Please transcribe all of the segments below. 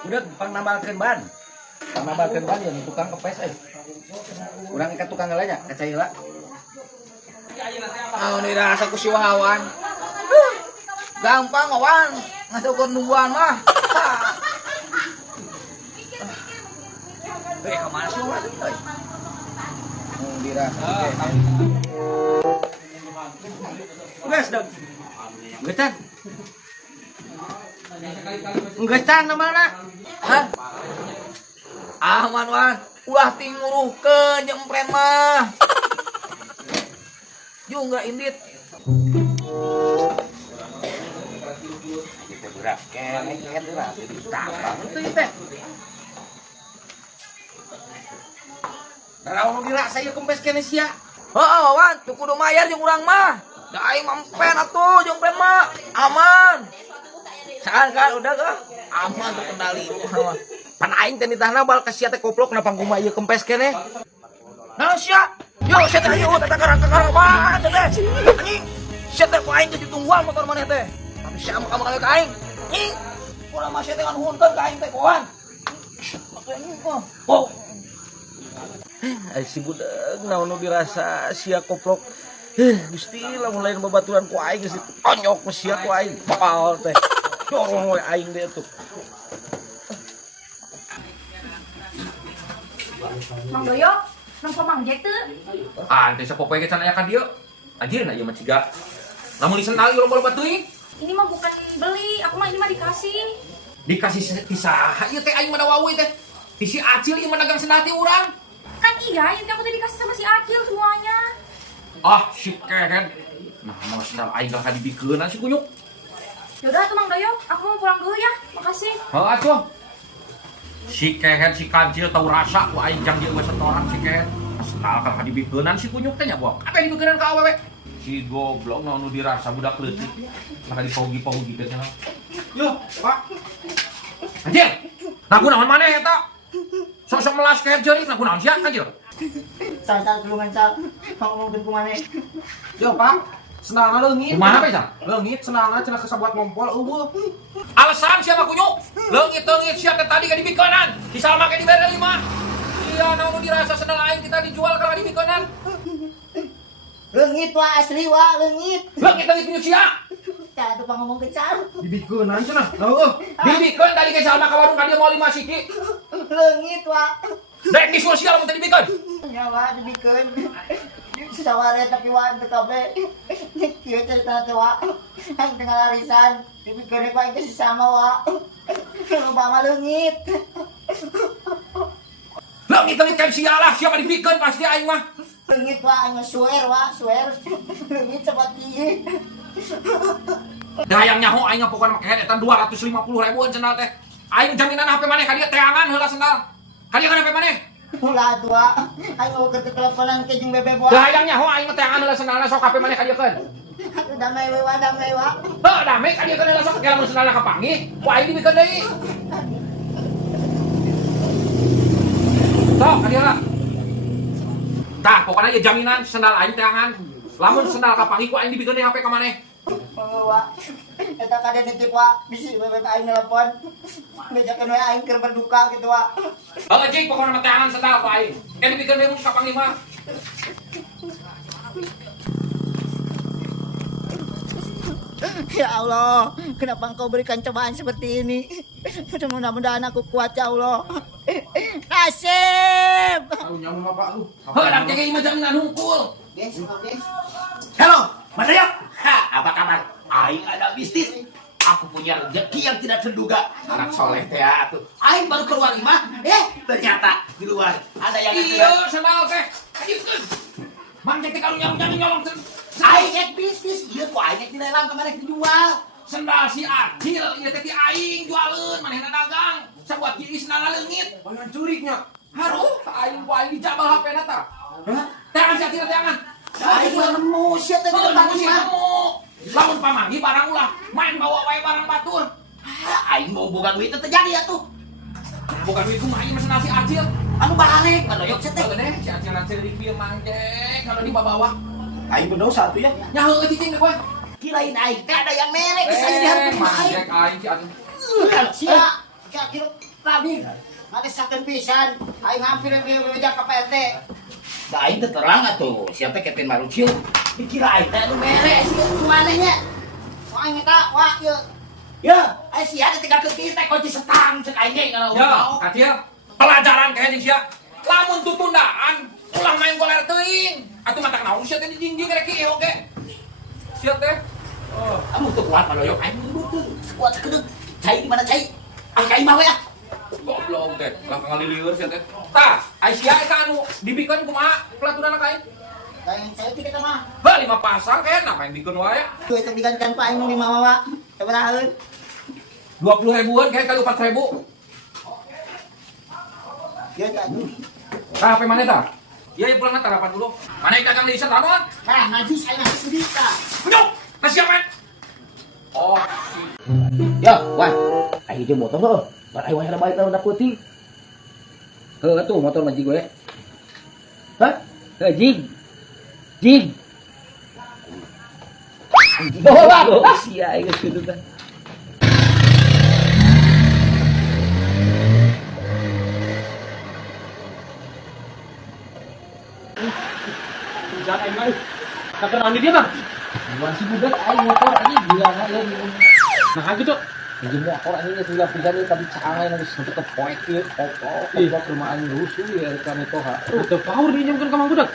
Udah pang nambahkeun ban. Pang nambahkeun ban ya tukang kepes Urang ikat tukang heula nya, kaca heula. Ini rasa ku si Wawan. Gampang Wawan, ngasukkeun nubuan mah. Kemana sih Wawan? Dirasa. Wes dong. Gecan. Gecan na mana? Hah? Aman Wan, ulah tinguruhkeun jeung empren mah. Juga indit. Kita berak kan berak. Tambah itu teh. Daraon dirasa ieu kempes kene sia. Heeh Wan, teu kudu mayar jeung urang mah. Da aing mampen atuh jeung empren mah. Aman. Saan kan udah ke? Aman terkendali rumah mah. Pan aing teh ditahna bal ka sia teh koplok na pangguma ieu kempes kene. Nah sia. Yo sia teh yuk tata karang-karang banget teh. Anjing. Sia teh ku aing jadi tungguan motor maneh teh. Tapi sia mah kamu ka aing. Anjing. Ulah mah sia teh kan hunkeun ka aing teh koan. Atuh anjing kok. Oh. Ai si budeug naon nu dirasa sia koplok. Gusti lamun lain babaturan ku aing geus ditonyok ku sia ku aing. Bakal teh. Dorong we aing deh tuh. Mang Doyo, nongko Mang Jack tuh. Teh sapopoe ke aya ka dieu. Anjeunna ieu mah ciga. Lamun disental ieu loba batuing. Ini mah bukan beli, aku mah ini mah dikasih. Dikasih pisaha ieu teh aing mah wae teh. Ti si Acil ieu mah dagang senal ti urang. Kan iya, ini kamu tuh dikasih sama si Acil semuanya. Ah, si kehen. Nah, mau senal aing ka dibikeun si kunyuk. Yaudah tuh Mang Doyo, aku mau pulang dulu ya. Makasih. Heeh atuh. Si kehen si kancil tau rasa ku aing jang dieu setoran si kehen. Senal ka dibikeunan si kunyuk teh nya bok. Apa dibikeunan ka awewe? Si goblok nu dirasa budak leutik. Maka dipogi-pogi teh nya. Yo, Pak. Anjir. Nah kunaon maneh eta? Sok-sok melas kayak jeuring nah kunaon sia anjir? Sal tulungan sal. Ngomongkeun ku maneh. Yo, Pak. Senalna leungit. Kumaha we, Sang? Leungit senalna cenah kesabuat ngompol eueuh. Alasan siapa kunyuk? Leungit-leungit sia teh tadi ka dibikeunan. Di salma ke dibere 5. Iya naon dirasa senal aing kita dijual ka dibikeunan. Leungit wa asli wa leungit. Leungit-leungit kunyuk sia. Tah atuh pangomongkeun sal. Dibikeunan cenah. Heueuh. Dibikeun tadi ke salma ka warung ka dieu mau 5 siki. Leungit wa. Dek di sosial mun teh dibikeun. Ya wa dibikeun. Saware tapi wa teu kabeh. Kieu cerita teh wa. Aing teu ngalarisan. Dibikeun ku aing teh sesama wa. Loba mah leungit. Leungit-leungit kan sialah siapa dibikeun pasti aing mah. Leungit wa aing swear wa, swear. Leungit cepat kieu. Dayang nyaho aing pokona make eta 250.000 cenal teh. Aing jaminan HP maneh ka dieu teangan heula sendal. Ka dieu kan HP maneh. Ulah tua, aing mau ke teleponan ke jeung bebe buah. Dayang nyaho aing mah teangan heula sendalna sok HP maneh ka dieu keun. Damai we wa, damai wa. Heuh damai ka dieu keun heula sok ge lamun sendalna kapanggih. Ku aing dibikeun deui. Sok ka dieu heula. Tah pokona ieu jaminan sendal aing teangan. Lamun sendal kapanggih ku aing dibikeun deui HP ka maneh. Wa. Eta kade nitip wa, bisi bebe aing nelpon. Bejakeun we aing keur berduka kitu wa. Heuh cing pokona mah teangan sendal ku aing. Kan dibikeun deui mun kapanggih mah. Ya Allah, kenapa engkau berikan cobaan seperti ini? Mudah-mudahan aku kuat ya Allah. Nasib. Tahu nyamu Bapak lu. Heuh dak teh ieu mah jaminan hungkul. Guys, oke. Halo, Mas Ryo. Apa kabar? Aing ada bisnis. Aku punya rezeki yang tidak terduga. Anak soleh teh atuh. Aing baru keluar imah, ternyata di luar ada yang Iya, sendal teh. Adikeun. Mang teh karunya nyolong Aing ek bisnis, ieu ku aing ek dilelang kemarin dijual. sendal si Acil, ieu teh ti aing jualeun manehna dagang. Sabuat ieu sendalna leungit. Banyak curignya. Haruh, aing ku aing dijabal HP-na tah. Teangan si Acil teangan. Aing nemu sia teh Heuh, di nemu si mah. nemu. Lamun pamanggi barang ulah, main bawa wae barang batur. Aing mau boga duit teh terjadi atuh. Bukan duit kumaha ieu mah sendal si Acil. Anu balik, kadoyok sia teh. Teu deh, si Acil di kieu mang Jack, kalau dibawa. Aing bener satu ya. Nya heueuh cicing deh, Boy. kirain aing teh ada yang merek saya di hareup aing. Cek aing si atuh. Sia, kira kami ada sakeun pisan, aing hampir bebeja ka PRT. Da aing teh terang atuh, siapa Kevin Marucio. Dikira aing teh anu merek sih kumaha nya. Wah eta wah ieu. Ya, aing sia teh tinggal keuti teh kunci setang cek aing ge kalau Ya, Katil, pelajaran kayak jeung sia. Lamun tutundaan, ulah main goler teuing. Atuh mata naon sia teh dijingjing rek kieu oge. Sia teh. kamu tuh kuat maloyok aing mundur tuh. Kuat sakedeuk. Cai di mana cai? Ah cai mah we ah. Goblok teh, lah ngalilieur sia teh. Tah, ai sia eta anu dibikeun kumaha pelaturan kain? Kain saya ti kita mah. Bah 5 pasang kae nah main bikeun wae. Tuh eta digantian pa aing nu 5 mah. Sabaraheun? 20 ribuan kayak kali 4 ribu. Ieu tah. Nah, apa mana ta? Iya, pulang nanti rapat dulu. Mana yang dagang di isa tanon? Nah, najis aing geus sedika. Punyuk, kasih apa? Oh, Ya, wah. Aing jeung motor heuh. Bar aing wae bae teh udah peuting. Heuh atuh motor mah jig we. Hah? Heuh jig. Jig. Bola. Sia aing geus kitu teh. Jangan aing mah. Sakeun dia mah. Bukan si budak aing motor aja gila ya. Nah gitu. Jadi motor aing geus gila pisan ieu tapi caangai geus sampai ke poek ieu. Ih, rumah aing rusuh ya kami toha. Teu power dinyamkeun ka mang budak.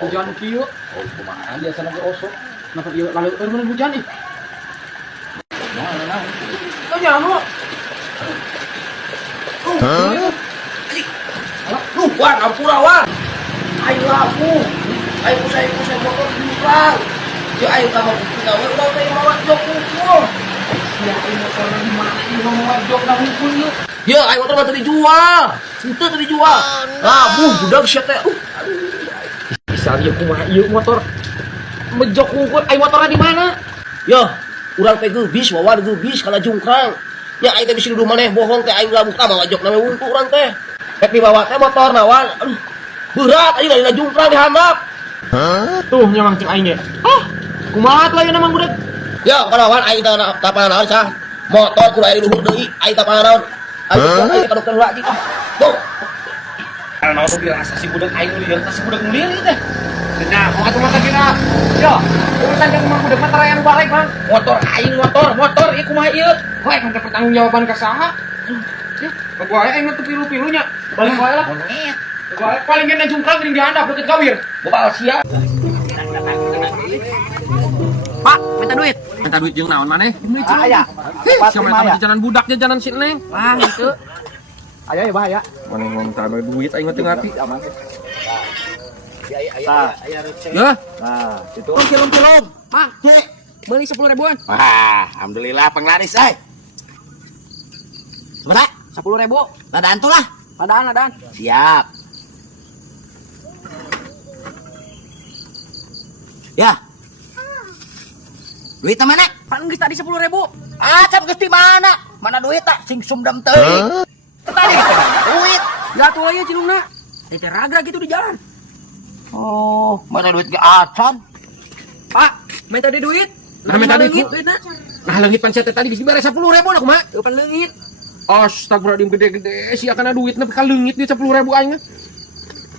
Hujan kieu. Oh, kumaha biasa ge osok. Napa ieu lalu eureun hujan ih. Nah. Tanya anu. Wah, ampura wah. Aing laku. Aing usai motor diulang. Jeung aing ka mah gawe udah teh mawa jok kumpul. ya aing motor di mana ini mau jok dah hungkul yeuh. Ya, aing motor mah teu dijual. Henteu teu dijual. Ah, budak sia teh. Bisa ieu kumaha ieu motor. Mejok hungkul aing motorna di mana? Ya, urang teh geubis wawan geubis kana jungkrang. Ya aing teh bisi duduh maneh bohong teh aing lamun ka bawa jok na wungkul urang teh. Rek dibawa teh motor nawan. Aduh. Berat aing dina jungkrang dihandap. Tuh nyamang cing aing ge. Kumaha tuh ayeuna mang budak? Ya, kalawan aing teh tapanaon sah. Motor kudu aya di luhur deui, aing tapanaon. Aing ka dokter lagi. Tuh. Karena nu dirasa si budak aing lieur teh si budak lieur ieu teh. Cenah, mau atuh mata kina. Yo, urusan jeung mang budak mah tarayan balik, Mang. Motor aing motor ieu kumaha ieu? Wah, kan pertanggungjawaban ka saha? Ka gua aing mah teu pilu-pilunya. Balik wae lah. Gua paling gede jungkang geuning dihandap deket kawir. Bobal sia. Pak, minta duit. Minta duit jeung naon maneh? Aya. Siapa yang jajanan budaknya jajanan si Neng? Ah, itu. Aya ya bahaya. Maneh mau minta duit aing teh ngati. Ya. Nah, itu. Kilom. Mang, cek. Beli 10 ribuan. Wah, alhamdulillah penglaris euy. Seberapa? 10 ribu. Ladaan tuh lah. Adaan. Siap. Ya. Duit mana? Pan geus tadi 10 ribu. Ah, cap geus di mana? Mana duit tak? Sing sumdam teuing. Tadi duit. Ya tuh aja cilungna. Teh ragra gitu di jalan. Oh, mana duit ke acan? Pak, main tadi duit. Nah, minta duit. Duitna. Nah, leungit pancet teh tadi bisa bare 10 ribu nah kumaha? Teu pan leungit. Astagfirullahaladzim gede-gede sia kana duit nepi ka leungit dia 10 ribu aing.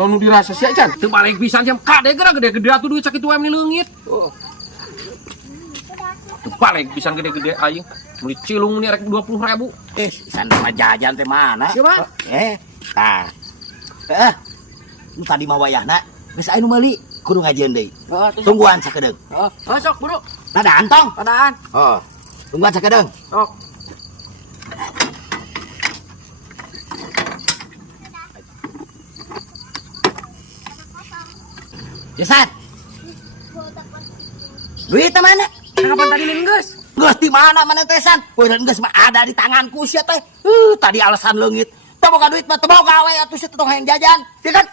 Lalu dirasa sia can. Teu balik pisan jam kade geura gede-gede atuh duit sakitu wae meni leungit. Teu balik pisan gede-gede aing. Beli cilung nih rek 20 ribu. Sana mah jajan teh mana? Coba. Tah. Lu tadi mah wayahna geus aya nu meuli, kudu ngajieun deui. Tungguan sakedeung. Sok, buru. Ladaan tong. Adaan. Oh. Tungguan sakedeung. Sok. Jasan. Duit teh mana? Kapan tadi lin geus? Geus di mana tesan? Peureun geus mah ada di tanganku sia teh. Tadi alasan leungit. Teu boga duit mah teu boga we atuh sia tong hayang jajan. Teu kan?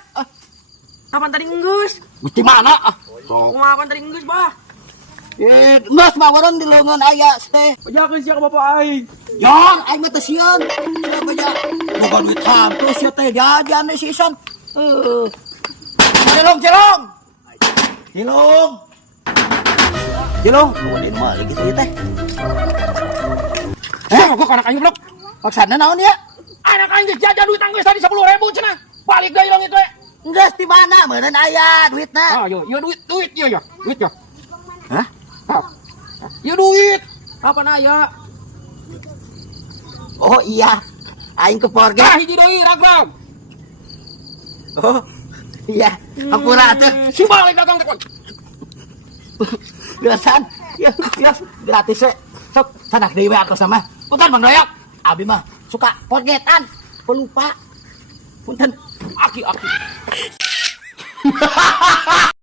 Kapan tadi geus? Geus di mana? Sok. Kumaha kapan tadi geus, Bah? Geus mah meureun di leungeun aya teh. Pajakeun sia ka bapak aing. Jon, aing mah teu sieun. Sia baja. Boga duit hantu sia teh jajan deui sisan. Cilung. Jelo, kemudian mah gitu ya teh. Gua anak aing blok. Maksudnya naon ya? Anak aing geus jajan duit anggeus tadi 10.000 cenah. Balik deui lang itu. Enggak di mana? Meureun aya duitna. Yo duit ya. Duit ya. Hah? Ya duit. Apa naya? Oh iya. Aing ke porge. Hiji deui ragrag. Oh. Iya. Ampura atuh. Si balik dagang teh. Grasan. Ya, gratis we. Sok sanak deui we atos sama. Punten Bang Doyok. Abi mah suka porgetan. Pelupa. Punten. Aki.